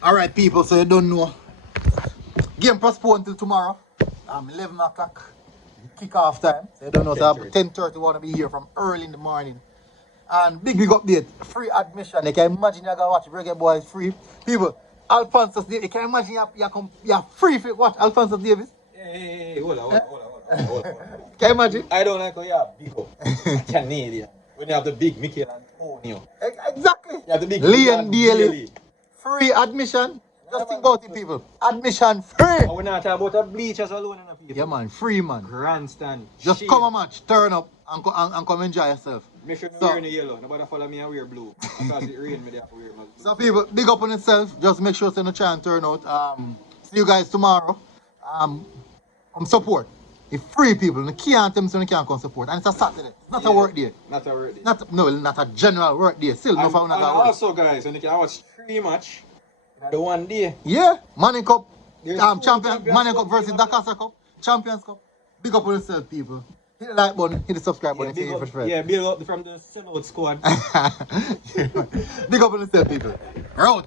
Alright people, so you don't know. Game postponed till tomorrow. 11 o'clock. Kick off time. So you don't know, so 10:30 want to be here from early in the morning. And big update, free admission. You can imagine you're gonna watch Reggae Boys free. People, Alphonsus Davis, you can imagine you're free for watch Alphonsus Davis. Hey, hold on. Can you imagine? I don't like how you have big up Canadian. When you have the big Michael Antonio. Exactly. You have the big Leon Daly. Free admission. Just think about it, people. Admission free. We're not talking about the bleachers alone in the people. Yeah, man. Free, man. Grandstand. Just come a match, turn up, and come enjoy yourself. Make sure you're wearing the yellow. Nobody follow me and wear blue. Because it rain, me they have to wear blue. So people, big up on yourself. Just make sure you try and turn out. See you guys tomorrow. Support. If free people, you can't tell me so you can't come support. And it's a Saturday. It's not a work day. Not a work day. Not a general work day. Still, no fun. And also, guys, when you can watch 3 match, the one day. Yeah, Manning Cup, Champions Manning Cup versus Dakar Cup, Champions Cup. Big up on yourself, people. Hit the like button, hit the subscribe button, if you're friend. Yeah, build up from the sellout squad. Big up on yourself, people. We're out.